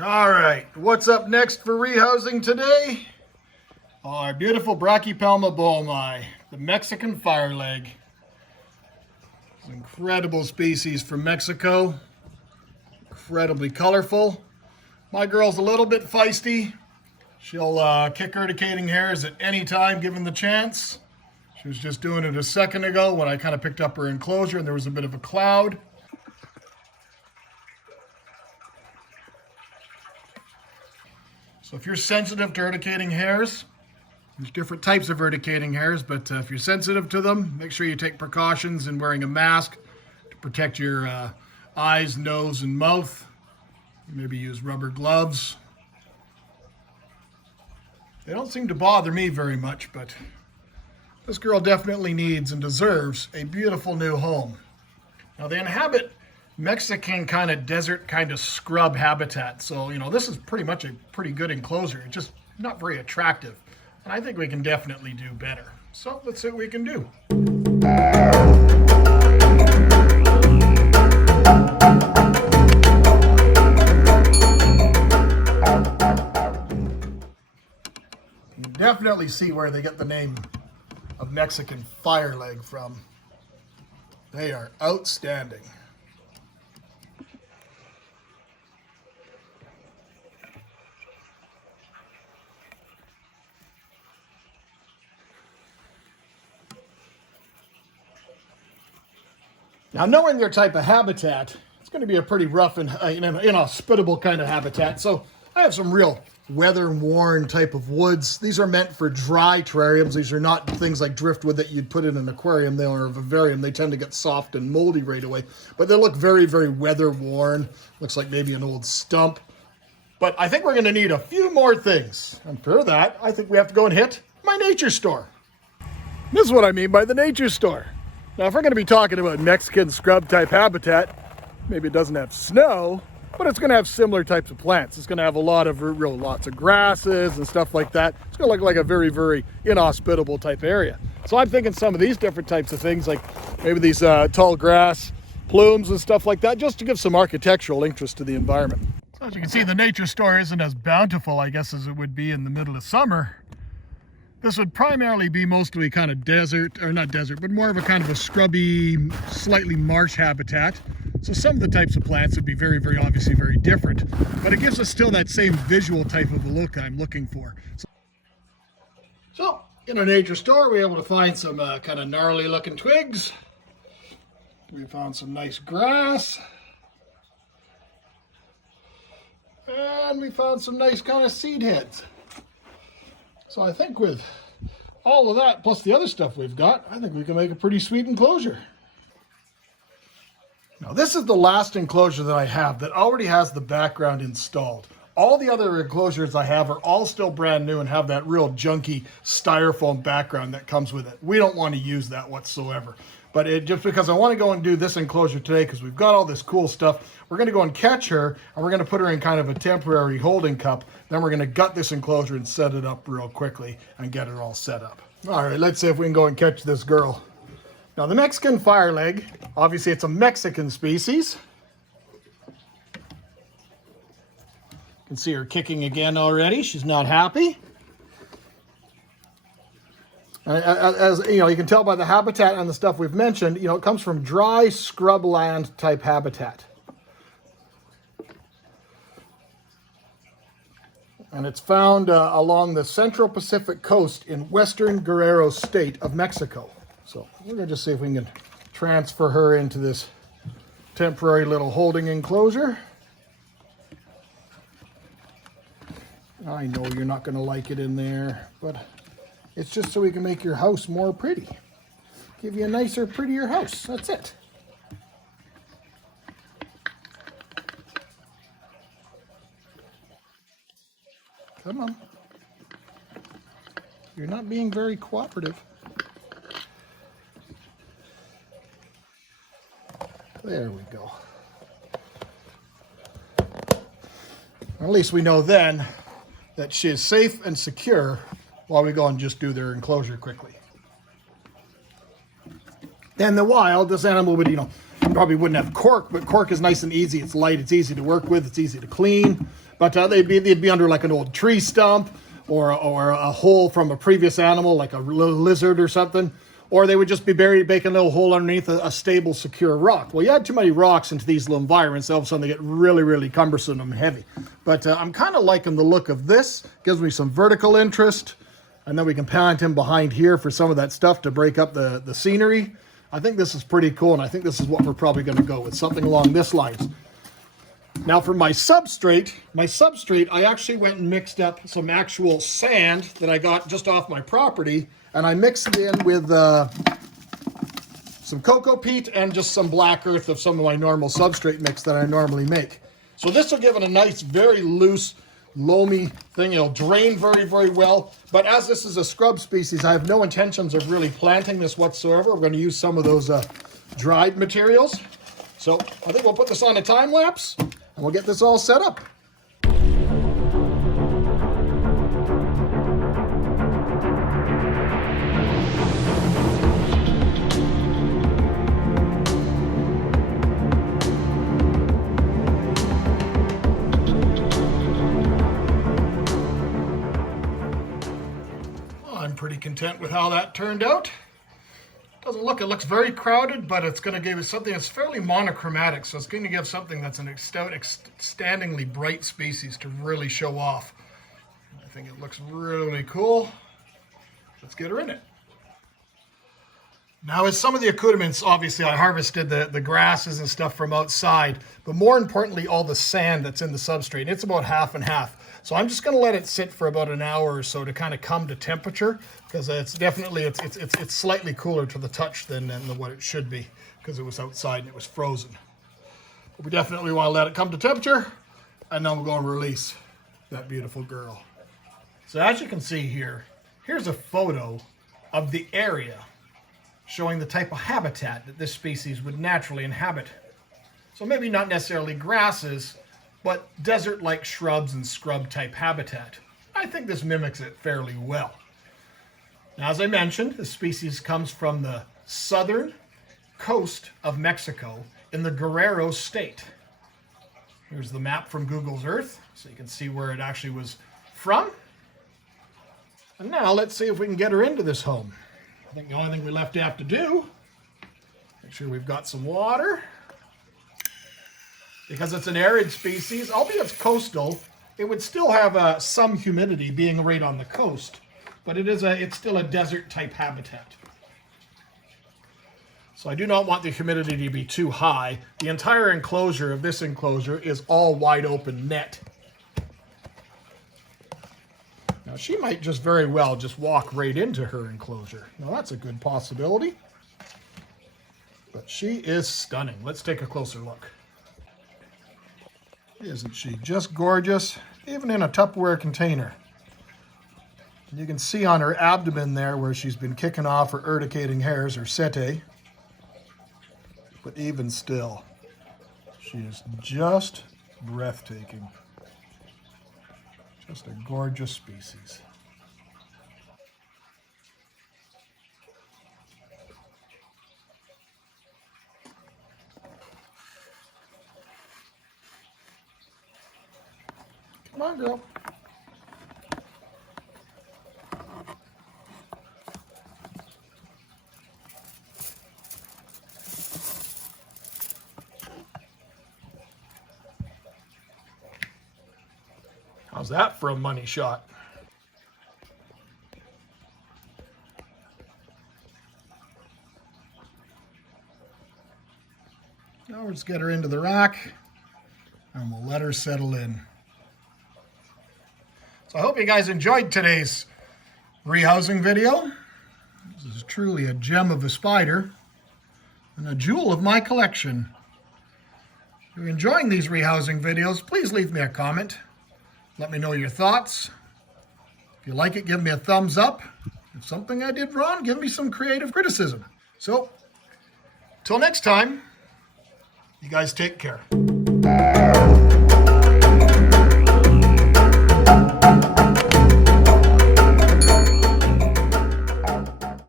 All right, what's up next for rehousing today? Our beautiful Brachypelma Boehmii, the Mexican Fire Leg. It's an incredible species from Mexico, incredibly colorful. My girl's a little bit feisty. She'll kick urticating hairs at any time given the chance. She was just doing it a second ago when I kind of picked up her enclosure and there was a bit of a cloud. So if you're sensitive to urticating hairs, there's different types of urticating hairs, but if you're sensitive to them, make sure you take precautions in wearing a mask to protect your eyes, nose, and mouth. Maybe use rubber gloves. They don't seem to bother me very much, but this girl definitely needs and deserves a beautiful new home. Now they inhabit Mexican kind of desert kind of scrub habitat. So, this is pretty much a pretty good enclosure. It's just not very attractive. And I think we can definitely do better. So let's see what we can do. You can definitely see where they get the name of Mexican Fire Leg from. They are outstanding. Now, knowing their type of habitat, it's going to be a pretty rough and inhospitable kind of habitat. So I have some real weather-worn type of woods. These are meant for dry terrariums. These are not things like driftwood that you'd put in an aquarium. They are a vivarium. They tend to get soft and moldy right away. But they look very, very weather-worn. Looks like maybe an old stump. But I think we're going to need a few more things. And for that, I think we have to go and hit my nature store. This is what I mean by the nature store. Now, if we're going to be talking about Mexican scrub type habitat, maybe it doesn't have snow, but it's going to have similar types of plants. It's going to have lots of grasses and stuff like that. It's going to look like a very, very inhospitable type area. So I'm thinking some of these different types of things, like maybe these tall grass plumes and stuff like that, just to give some architectural interest to the environment. So as you can see, the nature store isn't as bountiful, I guess, as it would be in the middle of summer. This would primarily be mostly kind of desert, or not desert, but more of a kind of a scrubby, slightly marsh habitat. So some of the types of plants would be very, very obviously very different, but it gives us still that same visual type of a look I'm looking for. So in our nature store, we were able to find some kind of gnarly looking twigs. We found some nice grass. And we found some nice kind of seed heads. So I think with all of that, plus the other stuff we've got, I think we can make a pretty sweet enclosure. Now this is the last enclosure that I have that already has the background installed. All the other enclosures I have are all still brand new and have that real junky styrofoam background that comes with it. We don't want to use that whatsoever. But just because I want to go and do this enclosure today, because we've got all this cool stuff, we're going to go and catch her, and we're going to put her in kind of a temporary holding cup. Then we're going to gut this enclosure and set it up real quickly and get it all set up. All right, let's see if we can go and catch this girl. Now, the Mexican Fire Leg, obviously it's a Mexican species. You can see her kicking again already. She's not happy. As you can tell by the habitat and the stuff we've mentioned, it comes from dry scrubland type habitat. And it's found along the Central Pacific coast in western Guerrero state of Mexico. So we're going to just see if we can transfer her into this temporary little holding enclosure. I know you're not going to like it in there, but it's just so we can make your house more pretty. Give you a nicer, prettier house. That's it. Come on. You're not being very cooperative. There we go. At least we know then that she is safe and secure while we go and just do their enclosure quickly. In the wild, this animal would, probably wouldn't have cork, but cork is nice and easy. It's light, it's easy to work with, it's easy to clean. But they'd be under like an old tree stump or a hole from a previous animal, like a little lizard or something. Or they would just be buried, make a little hole underneath a stable, secure rock. Well, you add too many rocks into these little environments, all of a sudden they get really, really cumbersome and heavy. But I'm kind of liking the look of this. Gives me some vertical interest. And then we can plant him behind here for some of that stuff to break up the scenery. I think this is pretty cool, and I think this is what we're probably going to go with, something along this lines. Now for my substrate, I actually went and mixed up some actual sand that I got just off my property, and I mixed it in with some cocoa peat and just some black earth of some of my normal substrate mix that I normally make. So this will give it a nice, very loose, loamy thing. It'll drain very, very well. But as this is a scrub species, I have no intentions of really planting this whatsoever. We're going to use some of those dried materials. So I think we'll put this on a time lapse and we'll get this all set up. Pretty content with how that turned out. It looks very crowded, but it's going to give us something that's fairly monochromatic, so it's going to give something that's an outstandingly bright species to really show off. I think it looks really cool. Let's get her in it. Now, as some of the accoutrements, obviously I harvested the grasses and stuff from outside, but more importantly, all the sand that's in the substrate. It's about half and half. So I'm just going to let it sit for about an hour or so to kind of come to temperature, because it's definitely, it's slightly cooler to the touch than what it should be, because it was outside and it was frozen. But we definitely want to let it come to temperature, and then we'll go and release that beautiful girl. So as you can see here, here's a photo of the area showing the type of habitat that this species would naturally inhabit. So maybe not necessarily grasses, but desert-like shrubs and scrub-type habitat. I think this mimics it fairly well. Now, as I mentioned, this species comes from the southern coast of Mexico in the Guerrero state. Here's the map from Google's Earth, so you can see where it actually was from. And now let's see if we can get her into this home. I think the only thing we left to have to do, make sure we've got some water. Because it's an arid species, albeit it's coastal, it would still have some humidity being right on the coast, but it's still a desert type habitat. So I do not want the humidity to be too high. The entire enclosure of this enclosure is all wide open net. Now she might just very well just walk right into her enclosure. Now that's a good possibility. But she is stunning. Let's take a closer look. Isn't she just gorgeous? Even in a Tupperware container. You can see on her abdomen there where she's been kicking off her urticating hairs, or setae. But even still, she is just breathtaking. Just a gorgeous species. Come on, girl. How's that for a money shot? Now let's get her into the rack and we'll let her settle in. So I hope you guys enjoyed today's rehousing video. This is truly a gem of a spider and a jewel of my collection. If you're enjoying these rehousing videos, please leave me a comment. Let me know your thoughts. If you like it, give me a thumbs up. If something I did wrong, give me some creative criticism. So, till next time, you guys take care.